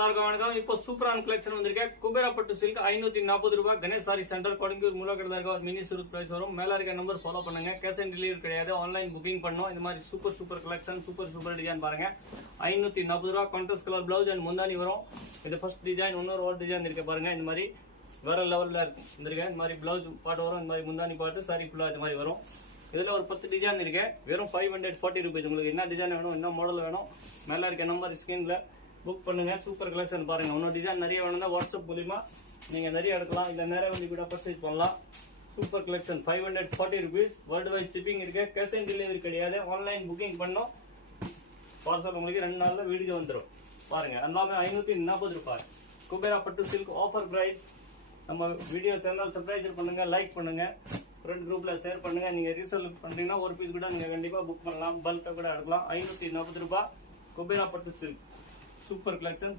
வணக்கம். இப்போ சூப்பரான கலெக்ஷன் வந்திருக்கேன். குபேரா பட்டு சில்க் 540 ரூபாய். கணேஷ் சாரி சென்டர் கொடுங்கூர் மூலக்கடை இருக்க ஒரு மினி சூரத் பிரைஸ் வரும். மேல இருக்க நம்பர் ஃபாலோ பண்ணுங்க. கேஷ் ஆன் டெலிவரி கிடையாது, ஆன்லைன் புக்கிங் பண்ணோம். இந்த மாதிரி சூப்பர் கலெக்ஷன் சூப்பர் டிசைன் பாருங்க. 540 ரூபாய். கான்ட்ராஸ்ட் கலர் பிளவுஸ் அண்ட் முந்தானி வரும். இது ஃபர்ஸ்ட் டிசைன். இன்னொரு ஒரு டிசைன் இருக்கு பாருங்க. இந்த மாதிரி வேற லெவல்ல இருக்கு. இந்த மாதிரி பிளவுஸ் பாட்டு வரும். இந்த மாதிரி முந்தானி பாட்டு சாரி ஃபுல்லா இந்த மாதிரி வரும். இதுல ஒரு 10 டிசைன் இருக்கு. வெறும் 540 ரூபாய். உங்களுக்கு என்ன டிசைன் வேணும், என்ன மாடல் வேணும், மேல இருக்க நம்பர் ஸ்கிரீன்ல புக் பண்ணுங்க. சூப்பர் கலெக்ஷன் பாருங்க. இன்னொரு டிசைன் நிறைய வேணும்னா வாட்ஸ்அப் மூலியமா நீங்க நிறைய எடுக்கலாம், இல்ல நேரம் வந்து கூட பர்ச்சேஸ் பண்ணலாம். Super collection 540 rupees. World wide shipping இருக்கு. கேஷ் ஆன் டெலிவரி கிடையாது, ஆன்லைன் புக்கிங் பண்ணோம். பார்சல் உங்களுக்கு 2 நாள்ல வீடியோ வந்துடும். பாருங்க, எல்லாமே 540 ரூபாய். குபேரா பட்டு சில்க் ஆஃபர் பிரைஸ். நம்ம வீடியோ சேனல் சப்ஸ்கிரைப் பண்ணுங்க, லைக் பண்ணுங்க, ஃப்ரெண்ட் குரூப்ல ஷேர் பண்ணுங்க. நீங்க ரீசேல் பண்றீங்கன்னா ஒரு பீஸ் கூட நீங்க கண்டிப்பா புக் பண்ணலாம், பல்கா கூட எடுக்கலாம். 540 ரூபாய். குபேரா பட்டு சில்க் சூப்பர் கலெக்ஷன்.